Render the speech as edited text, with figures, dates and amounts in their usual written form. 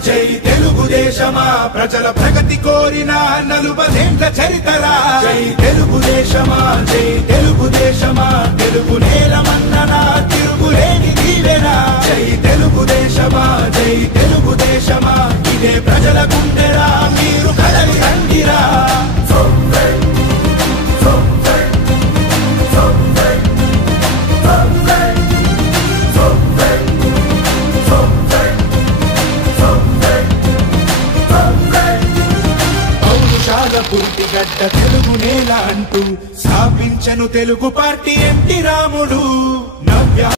జై తెలుగుదేశమా ప్రజల ప్రగతి కోరిన 40 చరితరా జై తెలుగుదేశమా జై తెలుగుదేశమా తెలుగు నేల మన్నన తిరుగులేని దీవెనా జై తెలుగుదేశమా జై తెలుగుదేశమా ఇదే ప్రజల గుండెరా మీరు కదలి రండిరా పుట్టిగడ్డ తెలుగు నేల అంటూ స్థాపించను తెలుగు పార్టీ ఎన్టీ రాముడు.